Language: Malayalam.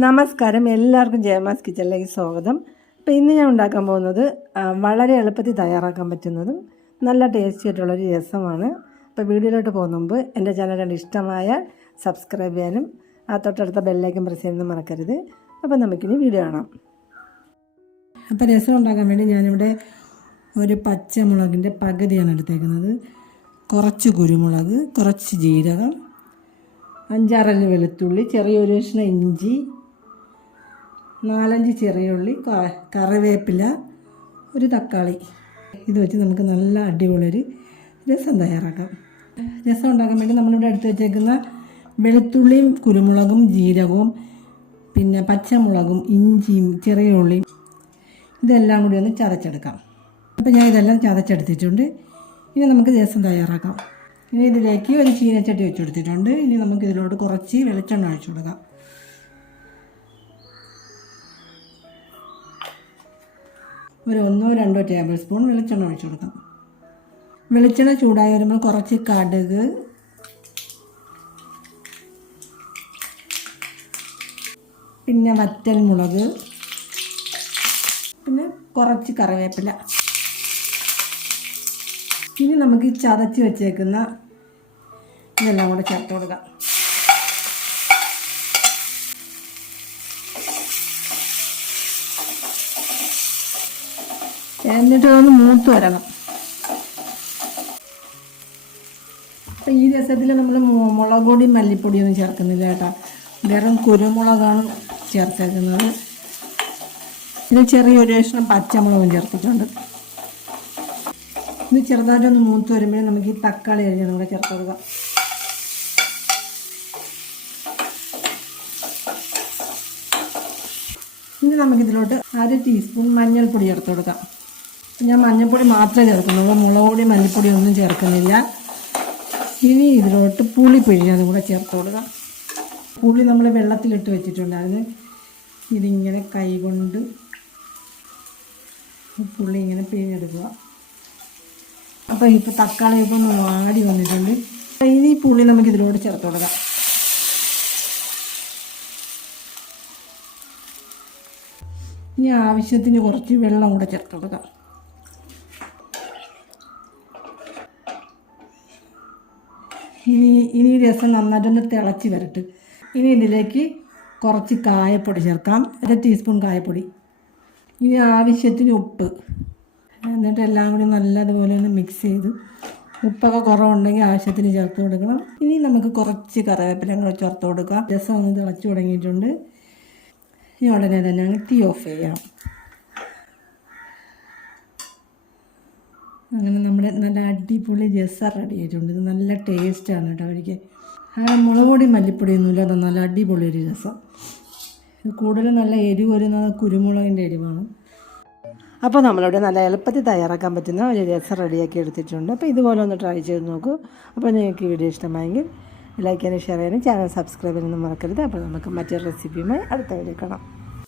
നമസ്കാരം. എല്ലാവർക്കും ജയമാസ് കിച്ചണിലേക്ക് സ്വാഗതം. അപ്പോൾ ഇന്ന് ഞാൻ ഉണ്ടാക്കാൻ പോകുന്നത് വളരെ എളുപ്പത്തിൽ തയ്യാറാക്കാൻ പറ്റുന്നതും നല്ല ടേസ്റ്റി ആയിട്ടുള്ളൊരു രസമാണ്. അപ്പോൾ വീഡിയോയിലോട്ട് പോകുന്ന മുമ്പ് എന്റെ ചാനൽ കണ്ട് ഇഷ്ടമായ സബ്സ്ക്രൈബ് ചെയ്യാനും ആ തൊട്ടടുത്ത ബെല്ലൈക്കൻ പ്രസ് ചെയ്യാനും മറക്കരുത്. അപ്പോൾ നമുക്കിനി വീഡിയോ കാണാം. അപ്പോൾ രസം ഉണ്ടാക്കാൻ വേണ്ടി ഞാനിവിടെ ഒരു പച്ചമുളകിന്റെ പകുതിയാണ് എടുത്തേക്കുന്നത്. കുറച്ച് കുരുമുളക് കുറച്ച് ജീരകം അഞ്ചാറല്ലി വെളുത്തുള്ളി ചെറിയൊരു കഷ്ണം ഇഞ്ചി നാലഞ്ച് ചെറിയ ഉള്ളി കറിവേപ്പില ഒരു തക്കാളി. ഇത് വെച്ച് നമുക്ക് നല്ല അടിപൊളിയൊരു രസം തയ്യാറാക്കാം. രസം ഉണ്ടാക്കാൻ വേണ്ടി നമ്മളിവിടെ എടുത്ത് വെച്ചേക്കുന്ന വെളുത്തുള്ളിയും കുരുമുളകും ജീരകവും പിന്നെ പച്ചമുളകും ഇഞ്ചിയും ചെറിയ ഉള്ളിയും ഇതെല്ലാം കൂടി ഒന്ന് ചതച്ചെടുക്കാം. അപ്പോൾ ഞാൻ ഇതെല്ലാം ചതച്ചെടുത്തിട്ടുണ്ട്. ഇനി നമുക്ക് രസം തയ്യാറാക്കാം. ഇനി ഇതിലേക്ക് ഒരു ചീനച്ചട്ടി വെച്ചെടുത്തിട്ടുണ്ട് ഇനി നമുക്ക് ഇതിലോട്ട് കുറച്ച് വെളിച്ചെണ്ണ ഒഴിച്ചു കൊടുക്കാം. ഒരു ഒന്നോ രണ്ടോ ടേബിൾ സ്പൂൺ വെളിച്ചെണ്ണ ഒഴിച്ചു കൊടുക്കാം. വെളിച്ചെണ്ണ ചൂടായി വരുമ്പോൾ കുറച്ച് കടുക് പിന്നെ വറ്റൽ മുളക് പിന്നെ കുറച്ച് കറിവേപ്പില. ഇനി നമുക്ക് ചതച്ച് വെച്ചേക്കുന്ന ഇതെല്ലാം കൂടെ ചേർത്ത് കൊടുക്കാം. എന്നിട്ട് അതൊന്ന് മൂത്ത് വരണം. അപ്പം ഈ രസത്തിൽ നമ്മൾ മുളക് പൊടി മല്ലിപ്പൊടിയൊന്നും ചേർക്കുന്നില്ല കേട്ടോ. വെറും കുരുമുളകാണ് ചേർത്തേക്കുന്നത്. ഇത് ചെറിയൊരു കഷ്ണം പച്ചമുളകും ചേർത്തിട്ടുണ്ട്. ഇത് ചെറുതായിട്ടൊന്ന് മൂത്ത് വരുമ്പോഴേ നമുക്ക് ഈ തക്കാളി അരിഞ്ഞ് കൂടെ ചേർത്ത് ഇനി നമുക്കിതിലോട്ട് അര ടീസ്പൂൺ മഞ്ഞൾപ്പൊടി ചേർത്ത് കൊടുക്കാം. ഞാൻ മഞ്ഞൾപ്പൊടി മാത്രമേ ചേർക്കുന്നുള്ളൂ. മുളക് പൊടി മല്ലിപ്പൊടി ഒന്നും ചേർക്കുന്നില്ല. ഇനി ഇതിലോട്ട് പുളി പിഴിഞ്ഞതും കൂടെ ചേർത്ത് കൊടുക്കാം. പുളി നമ്മൾ വെള്ളത്തിലിട്ട് വെച്ചിട്ടുണ്ടായിരുന്നു. ഇതിങ്ങനെ കൈ കൊണ്ട് പുളി ഇങ്ങനെ പിഴിഞ്ഞെടുക്കുക. അപ്പോൾ ഇപ്പോൾ തക്കാളിയൊക്കെ ഒന്ന് വാടി വന്നിട്ടുണ്ട്. ഇനി പുളി നമുക്ക് ഇതിലോട്ട് ചേർത്ത് കൊടുക്കാം. ഇനി ആവശ്യത്തിന് കുറച്ച് വെള്ളം കൂടെ ചേർത്ത് കൊടുക്കാം. ഇനി ഇനി രസം നന്നായിട്ടൊന്ന് തിളച്ച് വരട്ട്. ഇനി ഇതിലേക്ക് കുറച്ച് കായപ്പൊടി ചേർക്കാം. അര ടീസ്പൂൺ കായപ്പൊടി. ഇനി ആവശ്യത്തിന് ഉപ്പ്. എന്നിട്ട് എല്ലാം കൂടി നല്ലതുപോലെ ഒന്ന് മിക്സ് ചെയ്ത് ഉപ്പൊക്കെ കുറവുണ്ടെങ്കിൽ ആവശ്യത്തിന് ചേർത്ത് കൊടുക്കണം. ഇനി നമുക്ക് കുറച്ച് കറിവേപ്പില കൂടെ ചേർത്ത് കൊടുക്കാം. രസം ഒന്ന് തിളച്ച് തുടങ്ങിയിട്ടുണ്ട്. ഇനി ഉടനെ തന്നെ തീ ഓഫ് ചെയ്യാം. അങ്ങനെ നമ്മുടെ നല്ല അടിപൊളി രസ റെഡി ആയിട്ടുണ്ട്. ഇത് നല്ല ടേസ്റ്റാണ് കേട്ടോ കഴിക്കാൻ അങ്ങനെ മുളക് പൊടി മല്ലിപ്പൊടിയൊന്നുമില്ല അത് നല്ല അടിപൊളി ഒരു രസം. കൂടുതലും നല്ല എരിവ് വരുന്നത് കുരുമുളകിന്റെ എരിവാണ്. അപ്പോൾ നമ്മളിവിടെ നല്ല എളുപ്പത്തിൽ തയ്യാറാക്കാൻ പറ്റുന്ന ഒരു രസം റെഡിയാക്കി എടുത്തിട്ടുണ്ട്. അപ്പോൾ ഇതുപോലെ ഒന്ന് ട്രൈ ചെയ്ത് നോക്കൂ. അപ്പോൾ നിങ്ങൾക്ക് വീഡിയോ ഇഷ്ടമായെങ്കിൽ ലൈക്ക് ചെയ്യാനും ഷെയർ ചെയ്യാനും ചാനൽ സബ്സ്ക്രൈബ് ചെയ്യാനൊന്നും മറക്കരുത്. അപ്പോൾ നമുക്ക് മറ്റൊരു റെസിപ്പിയുമായി അടുത്ത വീഡിയോ കാണാം.